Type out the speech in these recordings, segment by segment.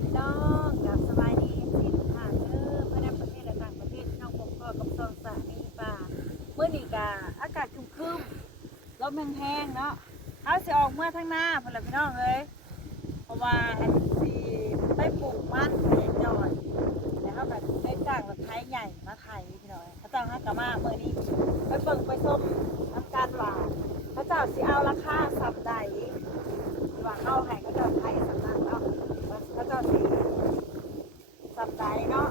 พี่น้องกับสบายดีสิทุกท่านเด้อเพื่อนในประเทศและต่างประเทศพี่น้องผมก็กับซองสามีป่าเมื่อนี้กาอากาศครึมๆลมแห้งๆเนาะเอาสิออกเมื่อทั้งหน้าเพื่อละพี่น้องเอ้ยเพราะว่าอันสิไปปลูกมันเห็นจอยแล้วเขาแบบได้จ้างรถไถใหญ่มาไถพี่น้องเขาจ้างฮักกะมาเมื่อนี้ไปเบิ่งไปส้มทำการหวานเขาเจ้าสิเอาราคาสับใด ว่าเข้าให้ก็จะไทยสำนักเนาะก็จะสีสับไดเนาะ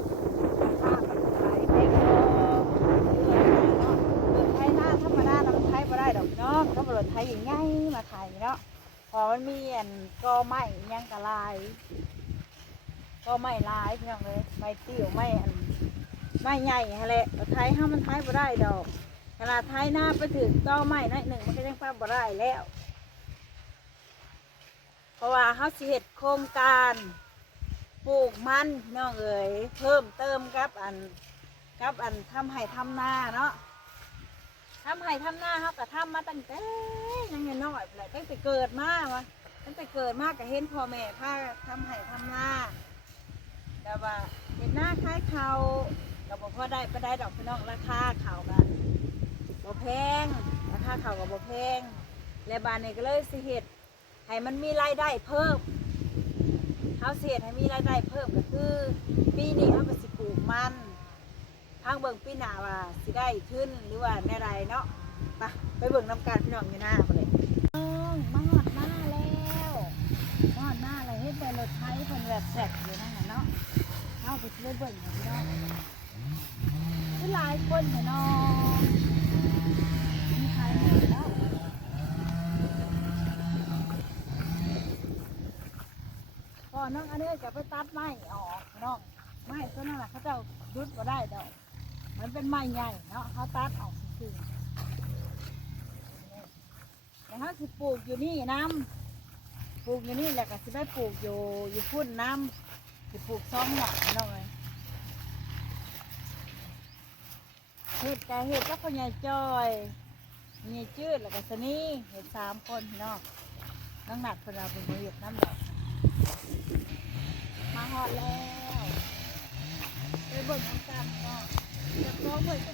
ข้ากับไทยไม่ก็เลือเนาะเลือไทยหน้าธรรมดาเราไทยไม่ได้ดอกเนาะก็บรถไทยอย่างง่ายมาไทยเนาะพอมันมีอันก็ไม่ยังกะลาย ก็ไม่ลายพี่น้องเลยไม่ติ้วไม่อันไม่ใหญ่ฮะแหละรถไทยห้ามันไทยไม่ได้ดอกขนาดไทยหน้าไปถึงก็ไม่น้อยหนึ่งมันก็ยังไปบ่ได้แล้ว เพราะว่าเขาสิเฮ็ดโครงการปลูกมันน้องเอ๋ยเพิ่มเติมกับอันกับอันทำไห้ทำนาเนาะทำไห้ทำนาเขาก็ทำมาตั้งแต่ยังน้อยๆเลยตั้งแต่เกิดมาวะตั้งแต่เกิดมากก็เห็นพ่อแม่พาทำไห้ทำนาแต่ว่าเห็นหน้าคล้ายเขาก็บอกพอได้ไปได้ดอกพี่น้องราคาเขากันบ่แพงราคาเขาก็บ่แพงและบานนี้ก็เลยสิเฮ็ด ให้มันมีรายได้เพิ่มเขาเสียให้มีรายได้เพิ่มก็คือ ปีนี้เขาก็สิปลูกมันทางเบิ่งปีหน้าว่าสิได้ขึ้นหรือว่าแน่ไรเนาะไปไปเบิ่งน้ำการพี่น้องอยู่หน้าไปเลยน้องมาหอดหน้าแล้วมาหอดหน้าอะไรให้เป็นรถไทยเป็นแบบแสกอยู่นั่นน่ะเนาะเอาไปช่วยเบิ่งหน่อยพี่น้องหลายคนเนี่ยเนาะมีใครเห็ันนี้จะไปตัดไม้ออกน้องไม้ต้นนั้นแหละเขาเจะรุดมาได้ดอกมันเป็นไม้ใหญ่เนาะเขาตัดออกคือแต่เขาสิปลูกอยู่นี่น้ำปลูกอยู่นี่แหละก็สิได้ปลูกอยู่อยู่พุ่นน้ำสิปลูกซ่องหน่อยน้องเลยเห็ดแต่เห็ดก็พ่อใหญ่จอยใหญ่จืดแล้วก็สนี่เห็ดสามคนน้องน้องหนักคนเราเป็นมือเห็ดน้ำดอก มาหอดแล้วไปเบิ่งน้ำตาลก่อนแล้วก็เบิ่งกั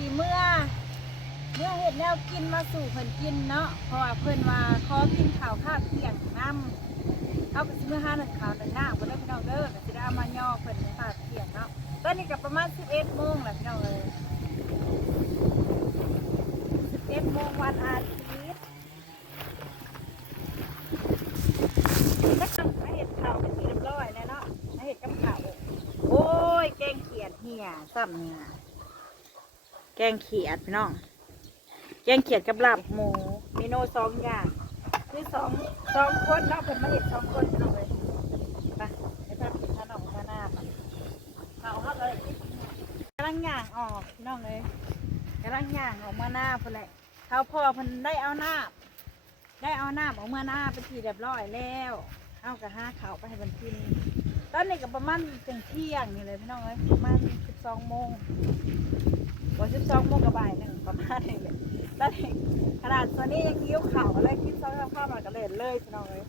สีเมื่อ เมื่อเห็ดแนวกินมาสู่เพิ่นกินเนาะเพราะว่าเพิ่นว่าขอกินข้าวข้าวเที่ยงน้ำเขาก็สิเมื่อห้าหนึ่งข้าวหนึ่งหน้าบ่ได้พี่น้องเด้อก็สิได้เอามาย่อเพิ่นในข้าวเที่ยงเนาะตอนนี้ก็ประมาณ11โมงแหละพี่น้องเอ้ย11โมงวันอาทิตย์นักมาเห็ดข้าวเป็นเรียบร้อยแล้วเนาะมาเห็ดกับข้าวโอ้ยแกงเขียดเหี่ยซ้ำเนี่ย แกงเขียดพี่น้อง แกงเขียดกับลาบหมูเมนูสองอย่างคือสองสองคนเนาะเพิ่นมาเห็ดสองคนพี่น้องเลยไปไปทำกินขนมขนาไปเอาเขาเลยกำลังย่างออกพี่น้องเลยกำลังย่างออกมาหน้าพิ่นแหละเขาพ่อพิ่นได้เอาหน้าได้เอาหน้าออกมาหน้าเป็นทีเรียบร้อยแล้วเอากระห้าเขาไปให้มันกินตอนนี้ก็ประมาณเที่ยงนี่เลยพี่น้องเลยประมาณสิบสองโมง วันสิบสองโมงกับบ่ายหนึ่งประมาณนี้เลยตอนนี้ขนาดตัวนี้ยังยิ้วเข่าเลยกินซ้อนข้าวมันก็เล่นเลยพี่น้องเลย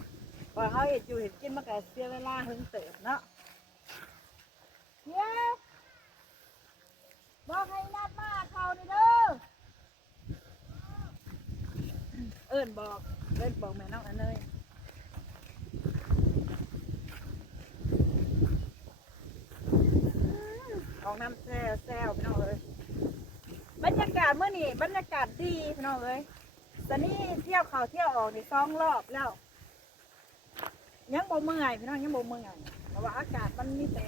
ว่าเขาเห็นอยู่เห็นกินมาแต่เสียเวลาเพิ่งเติบเนาะเดี๋ยบอกให้นัดมาเขานี่เด้อเอิญบอกเอิญบอกแม่น้องอันเนยออกน้ำแซวแซวพี่น้องเลย บรรยากาศเมื่อนี้บรรยากาศดีพี่น้องเอ้ยตอนนี้เที่ยวเขาเที่ยวออกในสองรอบแล้ว ยังบ่เมื่อยพี่น้องยังบ่เมื่อยเพราะว่าอากาศมันมีแต่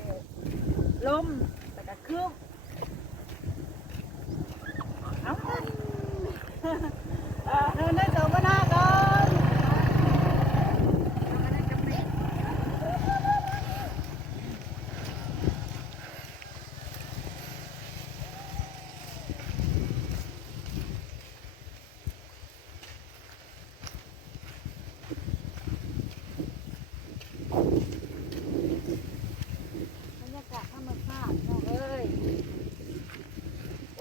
ลมแต่ก็คืบเอา เออเดินได้สองมาหน้าก่อน บรรยากาศธรรมชาติน้องเอ้ย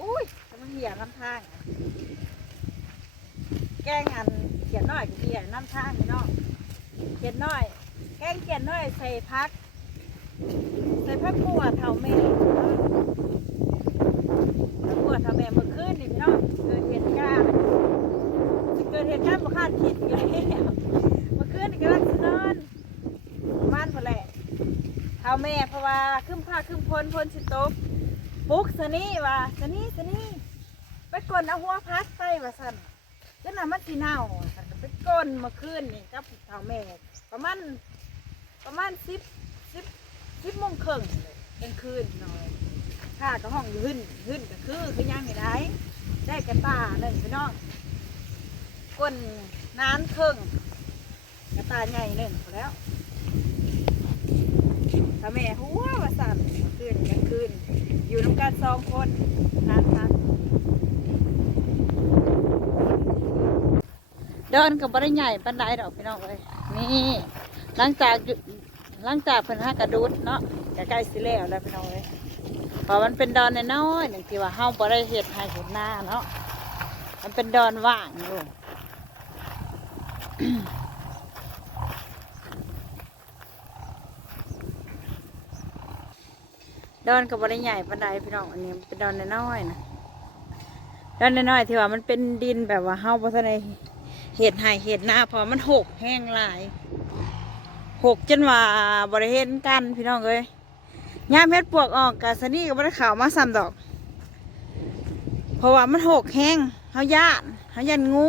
อุ้ยกำลังเหี่ยน้ำทาง แกงอันเขียนน้อยกับเขียนน้ำทางพี่น้องเขียนน้อย แกงเขียนน้อยใส่พัก ใส่พักบัวเท่าแม่พักบัวเท่าแม่เมื่อคืนนี่พี่น้องเกิดเหตุการณ์เกิดเหตุการณ์บ่คาดคิดเลยเมื่อคืนนี่กำลังสินอนบ้านพอแหละ เท่าแม่เพราะว่าขึ้นผ้าขึ้นพลพลสิตกปุกสนี่ว่าสนี่สนี่ไปกดเอาหัวพักใส่ว่าสันจนน่ะมันสีเน่าแต่ก็ไปก้นมื่อคืนนี่กับเท่าแม่ ประมาณประมาณสิบสิบสิบโมงครึ่งเลยกลางคืนหน่อยข้าก็ห้องอยู่หึ่นหึ่นก็คือคือยังไม่ได้ ได้กระตาหนึ่งพี่น้องก้นนานครึ่งกระตาใหญ่หนึ่งแล้ว ถ้าแม่หัวว่าสั่นเมื่อคืนกลางคืนอยู่น้ำกันสองคนนานทันเดินกับบริใหญ่ปันไดดอกพี่น้องเลยนี่หลังจากหลังจากเพิ่นหากระดุดเนาะใกล้สิแล้วแล้วพี่น้องเลยเพราะมันเป็นดอนน้อยๆหนึ่งที่ว่าเฮาบ่ได้เฮ็ดให้เห็นหน้าเนาะมันเป็นดอนว่างอยู่ ดอนกับบริใหญ่ปันไดพี่น้องอันนี้เป็นดอนน้อยๆนะดอนน้อยๆที่ว่ามันเป็นดินแบบว่าเฮาบ่ทันได้เห็ดไห่เห็ดหน้าเพอมันหกแห้งหลายหกจนว่าบริเห็นกันพี่น้องเอ้ยย่ามเพชรปวกออกกาสนี่ก็บริข่าวมาซ้ำดอก เพราะว่ามันหกแห้งเขาย่านเขายันงู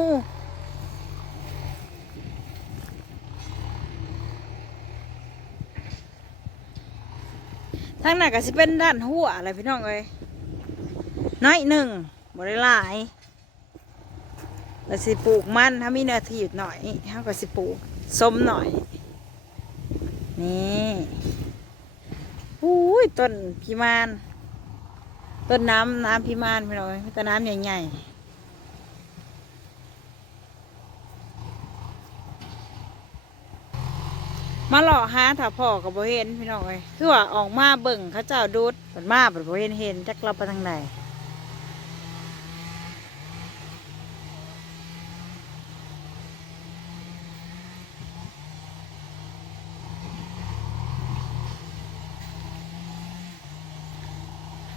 ทั้งนั้นก็สิเป็นด้านหัวอะไรพี่น้องเอ้ยน้อยหนึ่งบริหลายเราสิปลูกมันถ้ามีเนื้อที่อยู่หน่อยเขาก็สิปลูกส้มหน่อย นี่อุ้ยต้นพิมาน ต้นน้ำน้ำพิมานพี่น้อยต้นน้ำใหญ่ๆ มาหล่อหาถ้าพ่อกับโบเห็นพี่น้องเลยคือว่าออกมาเบิ่งเขาเจ้าดูดผลมาแบบโบเห็นเห็นจักเราไปทางไหน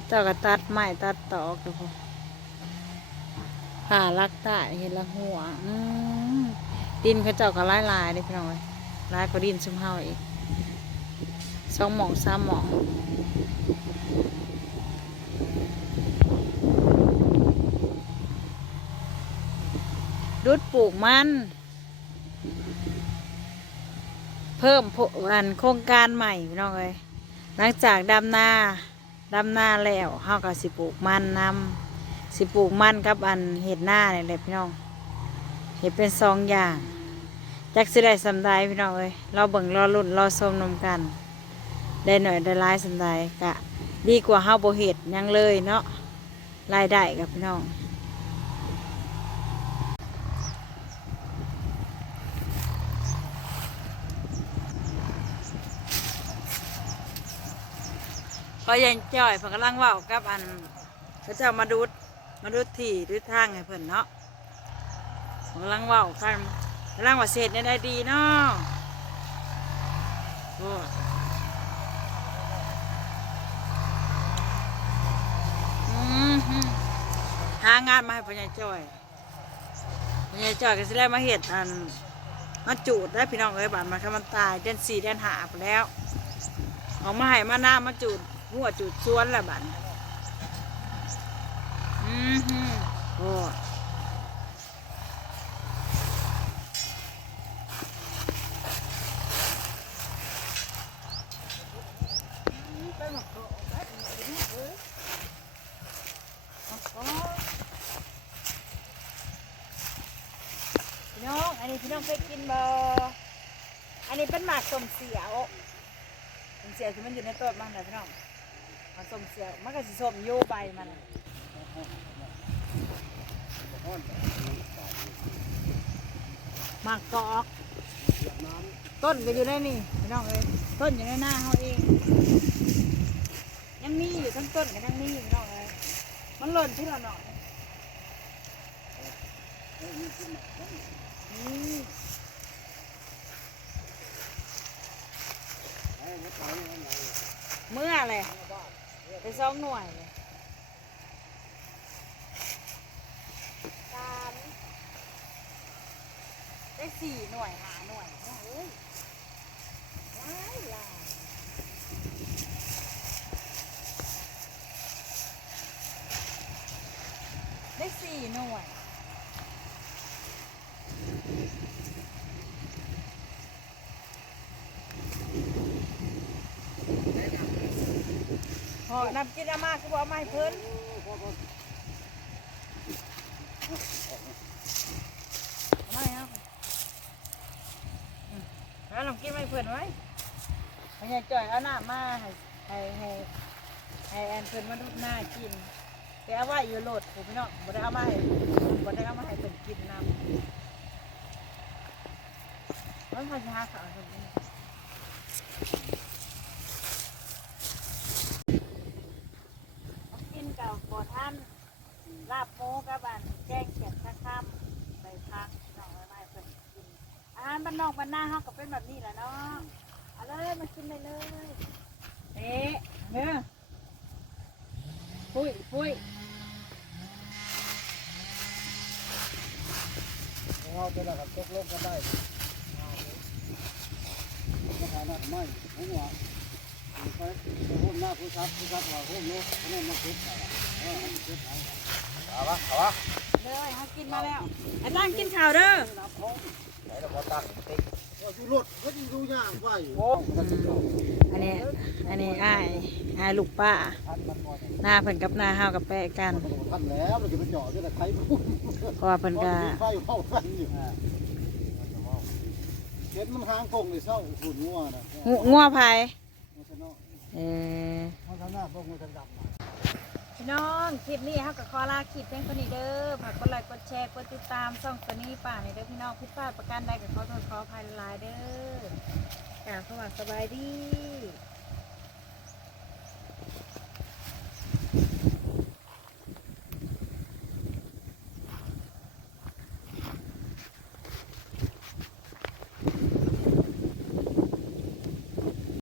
เจ้าก็ตัดไม้ตัดตอกอยู่อผ่าลักตายเห็นละหัวอืดินเขาเจ้าก็ลายลายๆเลยพี่น้องเอ้ย ลายก็ดินซุมเฮาอีกสองหมองสามหมองดุดปลูกมัน เพิ่มพอันโครงการใหม่พี่น้องเอ้ยหลังจากดำนาดำหน้าแล้วเฮาก็สิปลูกมันนำสิปลูกมันกับอันเห็ดหน้าเนี่ยแหละพี่น้องเห็ดเป็นสองอย่าง จักสิได้สำได้พี่น้องเอ้ยเราเบิ่งรอรุ่นรอชมนมกัน ได้หน่อยได้ร้ายสำได้กะ ดีกว่าเฮาบ่เห็ดหยังเลยเนาะรายได้กับพี่น้องพอยันจ่อยเพิ่นกำลังว้ากับอันเขาเจ้ามาดูดมาดูดที่ดูดทางให้เพิ่นเนาะกำลังว่ากัน กำลังว่าเสร็จเนี่ยได้ดีเนาะโอ้อืมฮึหางานมาให้พญ่จ้อยพญ่จ้อยก็สิได้มาเห็ดอันมาจูดได้พี่น้องเอ้ยบานมันคือมันตายเดือนสี่เดือนหาไปแล้วออกมาให้มาหน้ามาจูดหัวจูดสวนล้วบัดนี้อืมฮึโอ้ พี่น้อง อันนี้พี่น้องเคยกินบ่อั นี้เป็นหมากสมเสียวสมเสียวที่มันอยู่ในต้นมันนะพี่น้องมากสมเสียวมันก็สิสมอยู่ใบมันน่ะหมากกอกต้นก็อยู่ในนี่พี่น้องเอ้ยต้นอยู่ในหน้าเขาเองยังมีอยู่ทั้งต้นกับทั้งนี้พี่น้องเอ้ยมันหล่นที่ละหน่อยนี่ เมื่อเลยไปสองหน่วยเลยสามได้สี่หน่วยหาหน่วยเนาะเอ้ยหลายหลายได้สี่หน่วย พอนำกินอามาคือบอกเอามาให้เพิ่นเอาไม่ครับอืมแล้วนำกินไม่เพิ่นไว้พญาจ่อยเอาหน้ามาให้ให้ให้ให้แอนเพิ่นมาดูหน้ากิน แต่เอาไว้อยู่โหลดผมพี่น้องบ่ได้เอามาให้บ่ได้เอามาให้เพิ่นกินนำมันพาสิหาข้าวให้เพิ่นกิน กินกั บบ่ท่านลาบหมูกับอันแจ้งเขียนข้าข้ามใส่พักน้องไว้ไว้เพิ่นกินอาหารบ้านนอกบ้านหน้าเฮาก็เป็นแบบนี้แหละเนาะเอาเลยมากินได้เลยเอ๊ะเด้อปุ้ยปุ้ยเราจะได้กับตกลงกันได้ปัญหานักไม่หัวไปหุ้มหน้าผู้ชับผู้ชับว่าหุ้มโลกนั่นมาคิดออให้คิด เอาละเอาละเลยเฮากินมาแล้วไอ้ตั้งกินข้าวเด้อองไหนเราพอตั้งติ๊กดูรถก็ยิงดูยากไปโอ้อันนี้ อันนี้อ้ายอ้ายลูกป้า หน้าเพิ่นกับหน้าเฮากับแปะกันท่านแล้วเราจะไปเจาะด้วยแต่ใครพูดเพราะว่าเพิ่นก็ไฟเข้ากันอยู่เห็นมันหางกงเลยเศร้าหุ่นงัวนะงัวไผมันจะเออมันทำหน้าพวกมันดำ พี่น้องคลิปนี้เขากับคอลาคลิปเพียงคนนี้เด้อฝากกดไลค์กดแชร์กดติดตามช่องตัวนี้ป่าในเด้อพี่น้องพิดพลาดประการใดกับขอโทษขออภัยหลายๆเด้อกล่าวสวัสดีสบายดี